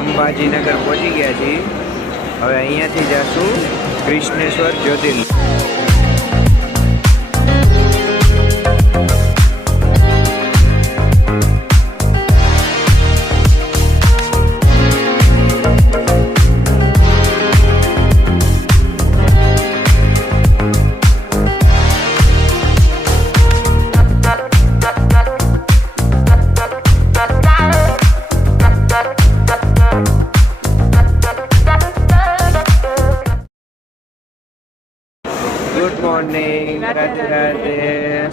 સંભાજીનગર પહોંચી ગયા છીએ. હવે અહીંયાથી જશું કૃષ્ણેશ્વર જ્યોતિર્લિંગ. Good morning, Radhe Radhe.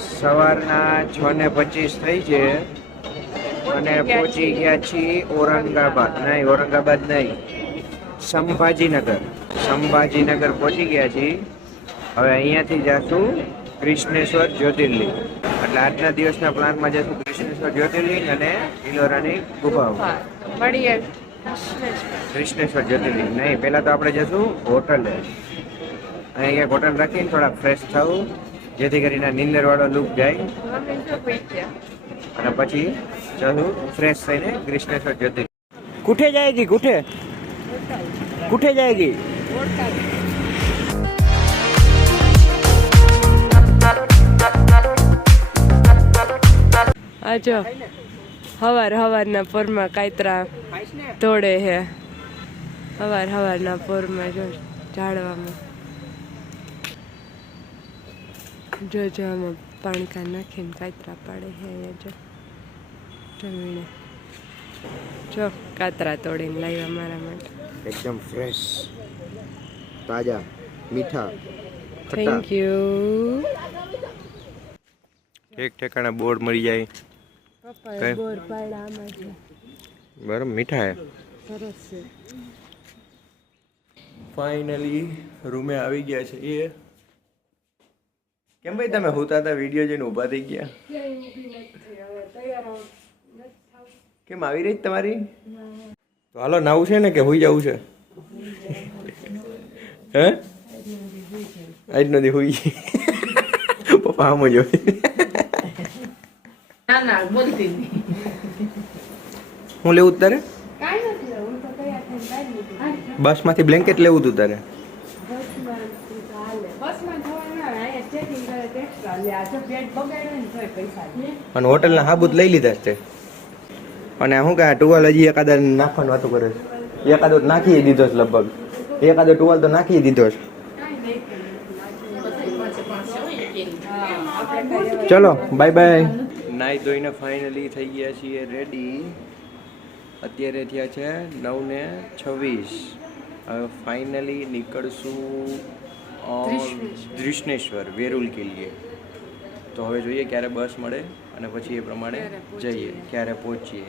સવારના 6:25 થઈ છે અને પહોંચી ગયા છીએ ઔરંગાબાદ. નહીં, સંભાજીનગર પહોંચી ગયા છીએ. હવે અહીંયાથી જશું કૃષ્ણેશ્વર જ્યોતિર્લિંગ. એટલે આજના દિવસના પ્લાનમાં જશું કૃષ્ણેશ્વર જ્યોતિર્લિંગ અને ઈલોરાની ગુફાઓ. કૃષ્ણેશ્વર જ્યોતિર્લિંગ નહીં, પહેલા તો આપણે જશું હોટલે. અહીંયા હોટલ રાખીને થોડા ફ્રેશ થવું, જેથી કરીને નીંદર વાળો લુક જાય અને પછી જશું ફ્રેશ થઈને કૃષ્ણેશ્વર જ્યોતિર્લિંગ. કુઠે જાયગી? કુઠે જાયગી? આજો હવારના પોરમાં કાયતરા તોડે હે. હવારના પોરમાં જો ઝાડવામાં જો આમાં પાણકા નાખીને કાતરા પાડે છે. જો જમીને જો કાતરા તોડીને લાવ્યા મારા માટે. એકદમ ફ્રેશ, તાજા, મીઠા. Thank you. એક ઠેકાણા બોર્ડ મળી જાય. પપ્પાએ બોર પાડ્યા આમાં છે. બરાબર, મીઠા હે. સરસ છે. ફાઇનલી રૂમે આવી ગયા છે. એ કેમ ભાઈ તમે હોતા હતા વિડીયો જોઈને ઊભા થઈ ગયા? કેમ આવી રહી તમારી? તો હાલો નાવું છે ને કે હોઈ જવું છે? હે આજ નથી હોઈ. પપ્પા આમ જ હોય. હું લેવું તારે? બસ માંથી બ્લેન્કેટ લેવું તું તારે? અને હોટલના હાબૂત લઈ લીધા છે. અને શું કે ટુવાલ હજી એકાદા નાખવાની વાતો કરે છે. એકાદો નાખી દીધો છે, લગભગ એકાદો ટુવાલ તો નાખી દીધો છે. ચલો બાય બાય. નાઈ ધોઈને ફાઇનલી થઈ ગયા છીએ રેડી. અત્યારે થયા છે 9:26. હવે ફાઇનલી નીકળશું દૃષ્ણેશ્વર વેરુલ કે લીએ. તો હવે જોઈએ ક્યારે બસ મળે અને પછી એ પ્રમાણે જઈએ, ક્યારે પહોંચીએ.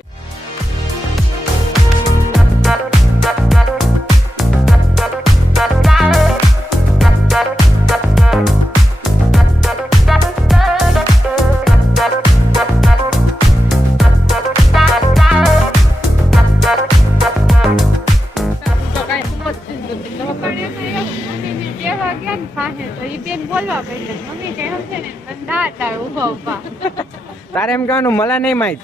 તારે એમ કહેવાનું मला નહીં માહિત.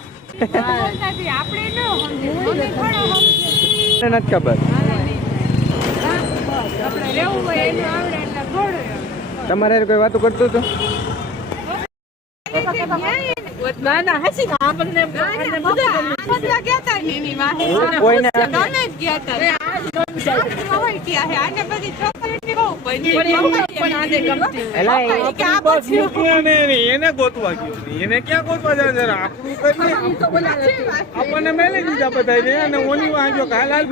નથી ખબર. તમારે કોઈ વાતો કરતું હતું? એને ગોતવા ગયો, એને ક્યાં ગોતવા જાય? આપણને મેલી દીધા બધા અને ઓની વાંચ્યો કાલાલ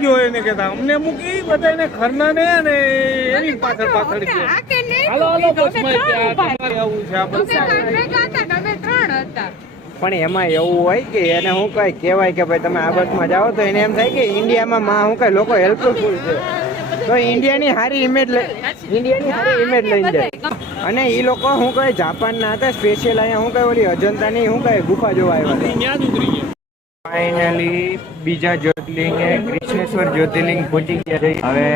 ગયો. એને કેતા અમને મૂકી બધા ઘરના ને એની પાછળ આવું છે. પણ એમાં એવું હોય કે એને શું કઈ કહેવાય કે ભાઈ તમે આ બસમાં જાઓ તો એને એમ થાય કે ઇન્ડિયામાં શું કઈ લોકો હેલ્પફુલ છે, તો ઇન્ડિયાની સારી ઇમેજ લઈને જાય. અને એ લોકો શું કહે જાપાનના હતા, સ્પેશિયલ અહીંયા શું કહે ઓલી અજંતાની શું કહે ગુફા જોવા આવ્યા. ફાઇનલી બીજા જ્યોતિર્લિંગ કૃષ્ણેશ્વર જ્યોતિર્લિંગ પહોંચી ગયા છે. હવે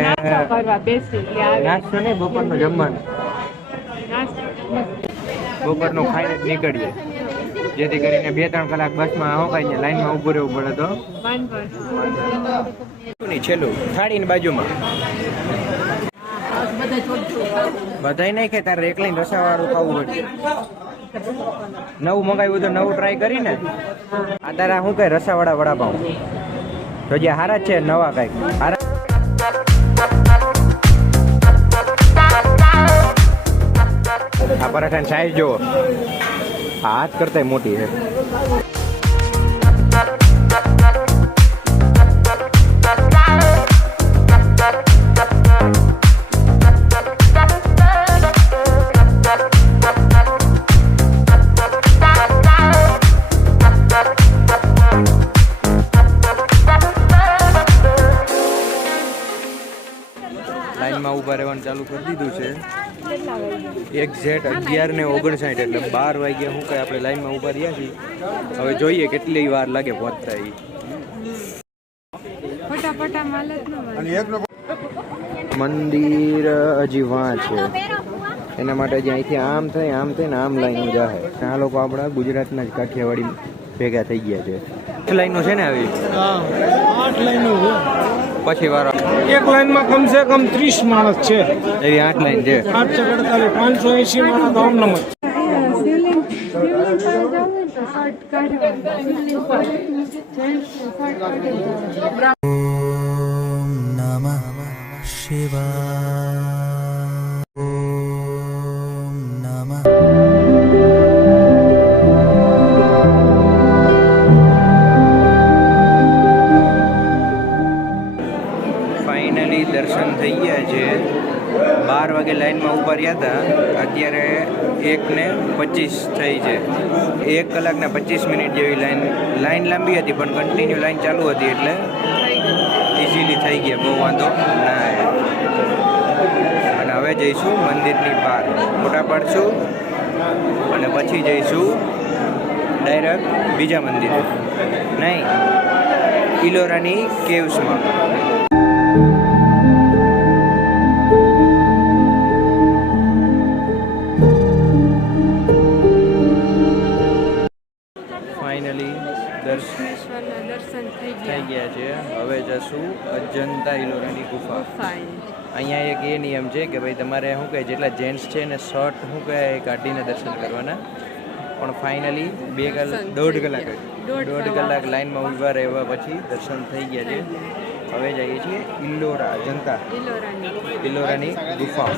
નાસ્તો નહીં, બપોરનું જમવાનું. બપોરનું ખાઈને જ નીકળીએ, જેથી કરીને 2-3 કલાક બસમાં હોકાઈને લાઈનમાં ઊભું રહેવું પડે તો છેલ્લું ખાડીની બાજુમાં બધાય નહીં કે તારે એકલી રસાવાળું ખાવું પડે. નવું મંગાવ્યું તો નવું ટ્રાય કરીને આ તારા શું કઈ રસાવાળા વડાપાઉં તો જે હારા જ છે નવા કઈક હારા. આ પરાઠાની સાઈઝ જુઓ, હાથ કરતા મોટી છે. લાઈનમાં ઊભા રહેવાનું ચાલુ કરી દીધું છે. એક્ઝેક્ટ 11:59 એટલે 12 વાગ્યા શું કઈ આપણે લાઈનમાં ઊભા રહ્યા છીએ. હવે જોઈએ કેટલી વાર લાગે પહોંચતા. મંદિર હજી વાં છે, એના માટે હજી અહીંથી આમ થઈને આમ લાઈનો જાહે. આ લોકો આપણા ગુજરાતના જ કાઠિયાવાડી ભેગા થઈ ગયા છે. લાઈનો છે ને આવી 8 લાઈનો પછી વારો એક લાઈનમાં કમસે કમ 30 માણસ છે. એવી 8 લાઈન છે. 8 × 48 580 માણસ ઓમ નમઃ. ફાઇનલી દર્શન થઈ ગયા છે. 12 વાગે લાઈનમાં ઊભા રહ્યા હતા, અત્યારે 1:25 થઈ છે. 1 કલાક ને 25 મિનિટ જેવી લાઈન લાંબી હતી પણ કન્ટિન્યુ લાઈન ચાલુ હતી એટલે ઇઝીલી થઈ ગયા, બહુ વાંધો ના આવ્યો. અને હવે જઈશું મંદિરની બહાર, ફોટા પાડશું અને પછી જઈશું ડાયરેક્ટ બીજા મંદિરે, નહીં ઇલોરાની કેવ્સમાં. ફાઇનલી દર્શન થઈ ગયા છે. હવે જશું અજંતા ઇલોરાની ગુફા. અહીંયા એક એ નિયમ છે કે ભાઈ તમારે શું કહે જેટલા જેન્ટ્સ છે ને શર્ટ શું કહે કાઢીને દર્શન કરવાના. પણ ફાઇનલી 1.5 કલાક લાઈનમાં ઊભા રહેવા પછી દર્શન થઈ ગયા છે. હવે જઈએ છીએ ઇલોરાની ગુફા.